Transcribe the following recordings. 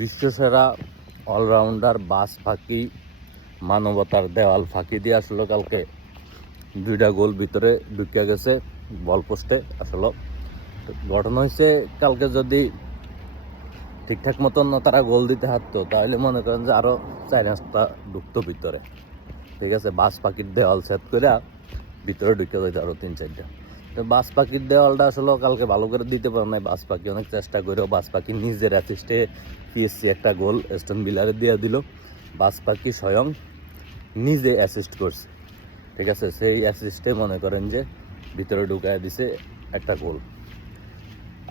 বিশ্বসেরা allrounder বাস ফাঁকি, মানবতার দেওয়াল ফাঁকি দিয়ে আসলো কালকে। দুইটা গোল ভিতরে ঢুকিয়া গেছে বল পোস্টে আসলে। ঘটনা হয়েছে কালকে যদি ঠিকঠাক মতন তারা গোল দিতে হারতো, তাহলে মনে করেন যে আরও চার পাঁচটা ঢুকতো ভিতরে। ঠিক আছে, বাস পাখির দেওয়াল সেট করে ভিতরে ঢুকে যেত আরও তিন চারটা। তো বাস পাখির দেওয়ালটা আসলে কালকে ভালো করে দিতে পারে নাই। বাস পাখি অনেক চেষ্টা করেও বাস পাখি নিজের অ্যাসিস্টে পিএসসি একটা গোল এস্টন বিলারে দিয়ে দিল। বাস পাখি স্বয়ং নিজে অ্যাসিস্ট করছে। ঠিক আছে, সেই অ্যাসিস্টে মনে করেন যে ভিতরে ঢুকায় দিছে একটা গোল।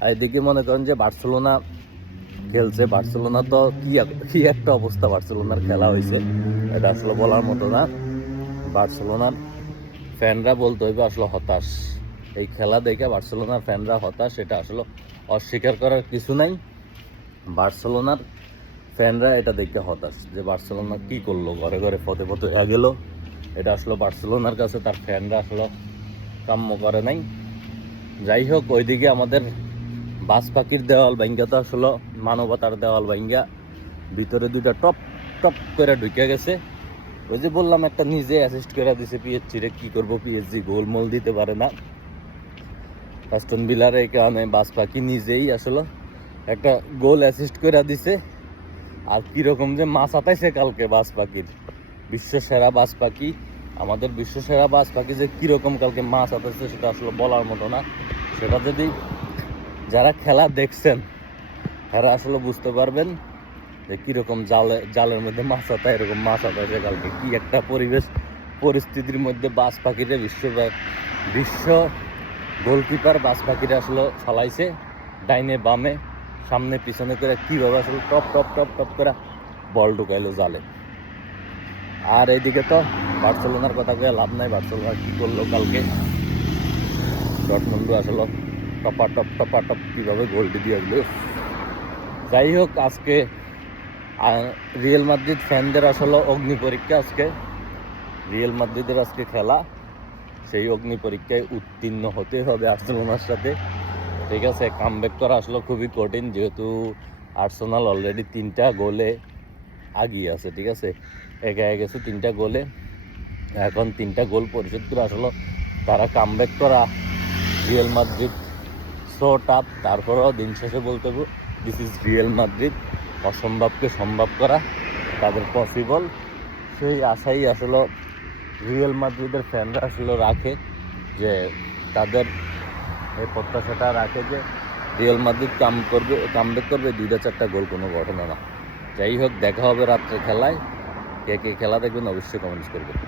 আর এদিকে মনে করেন যে বার্সেলোনা খেলছে। বার্সেলোনা তো কি কি একটা অবস্থা বার্সেলোনার খেলা হয়েছে। এটা আসলে বলার মতো না। বার্সেলোনার ফ্যানরা বলতে হইবে আসলে হতাশ। এই খেলা দেখে বার্সেলোনার ফ্যানরা হতাশ, এটা আসলে অস্বীকার করার কিছু নাই। বার্সেলোনার ফ্যানরা এটা দেখে হতাশ যে বার্সেলোনা কি করল, ঘরে ঘরে ফতে ফতে হয়ে গেল। এটা আসলে বার্সেলোনার কাছে তার ফ্যানরা আসলে কাম্য করে নাই। যাই হোক, ওইদিকে আমাদের বাস পাখির দেওয়াল ভাঙ্গা তো আসলে মানবতার দেওয়াল ভাঙ্গা। ভিতরে দুইটা টপ টপ করে ঢুকে গেছে। ওই যে বললাম, একটা নিজে অ্যাসিস্ট করে দিছে পিএসজি রে কি করব? পিএসজি গোল মোল দিতে পারে না। অ্যাস্টন বিলার এই কারণে বাস পাখি নিজেই আসলে একটা গোল অ্যাসিস্ট করে দিছে। আর কীরকম যে মাছ আতাইছে কালকে বাস পাখির বিশ্ব সেরা বাস পাখি আমাদের বিশ্ব সেরা বাস পাখি যে কীরকম কালকে মাছ আতাইছে সেটা আসলে বলার মতো না। সেটা যদি যারা খেলা দেখছেন, তারা আসলে বুঝতে পারবেন যে কীরকম জালে, জালের মধ্যে মাছ আতা এরকম মাছ আতাইছে কালকে। কি একটা পরিবেশ, পরিস্থিতির মধ্যে বাস পাখিরে বিশ্ব বিশ্ব গোলকিপার বাস পাখিরা আসলে ফালাইছে ডাইনে বামে, সামনে পিছনে করে কীভাবে আসলে টপ টপ টপ টপ করে বল ঢুকাইলো জালে। আর এইদিকে তো বার্সেলোনার কথা কয়ে লাভ নাই, বার্সেলোনা কী করল কালকে? ডটমন্ডু আসলে, টপা, টপ টপা, টপ কীভাবে গোলটি দিয়ে দিল যাই হোক, আজকে রিয়েল মাদ্রিদ ফ্যানদের আসলে অগ্নি পরীক্ষা আজকে। রিয়েল মাদ্রিদের আজকে খেলা। সেই অগ্নি পরীক্ষায় উত্তীর্ণ হতে হবে আর্সেলোনার সাথে। ঠিক আছে কামব্যাক করা আসলে খুবই কঠিন, যেহেতু আর্সেনাল অলরেডি তিনটা গোলে আগিয়ে আছে, ঠিক আছে? এগিয়ে গেছে তিনটা গোলে। এখন তিনটা গোল পরিশোধ করে আসলে। তারা কামব্যাক করা রিয়েল মাদ্রিদ সো টাপ তারপরেও দিন শেষে বলতে হবে দিস ইজ রিয়েল মাদ্রিদ অসম্ভবকে সম্ভব করা, তাদের পসিবল সেই আশাই আসলে রিয়েল মাদ্রিদের ফ্যানরা আসলে রাখে যে তাদের এই প্রত্যাশাটা রাখে যে রিয়েল মাদ্রিদ কাম করবে কামব্যাক করবে, দুইটা চারটা গোল কোনো ঘটনা না। যাই হোক, দেখা হবে রাত্রে খেলায়। কে কে খেলা দেখবেন অবশ্যই কমেন্টস করবেন।